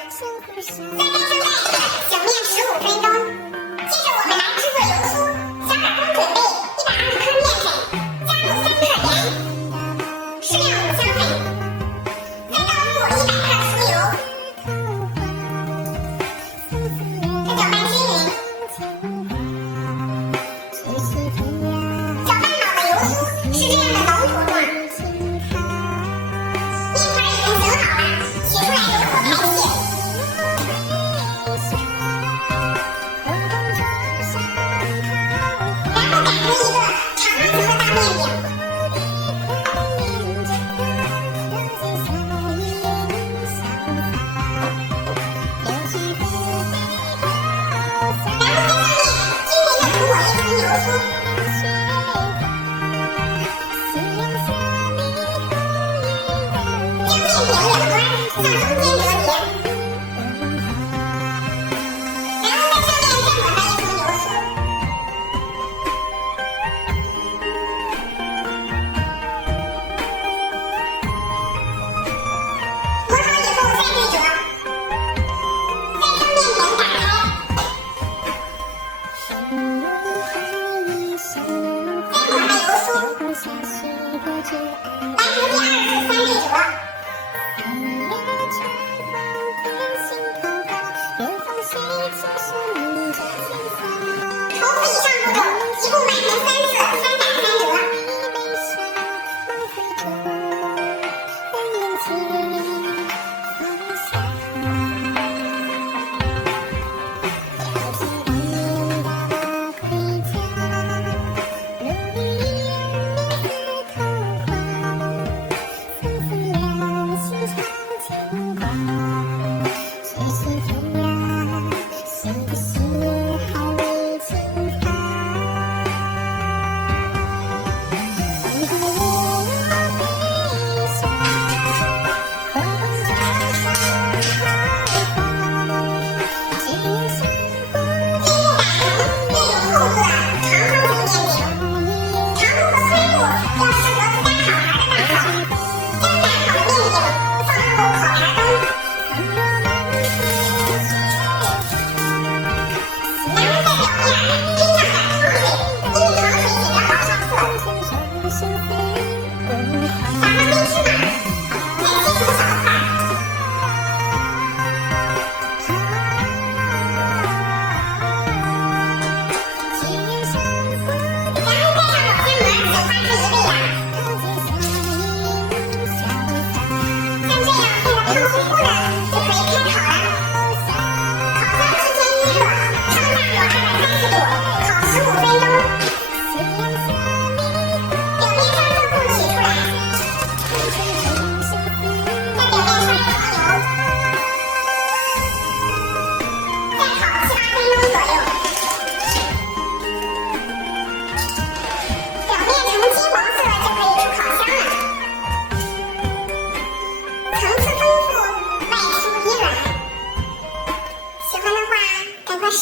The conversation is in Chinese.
再盖上盖子，醒面15分钟。接着我们来制作油酥，小法工准备120克面粉，加入3克盐，适量五香粉，再倒入100克酥油，再搅拌均匀。搅拌好的油酥是这样的浓糊状。面团已经醒好了，取出来油锅排泄。然后擀成一个长方形的大面饼。是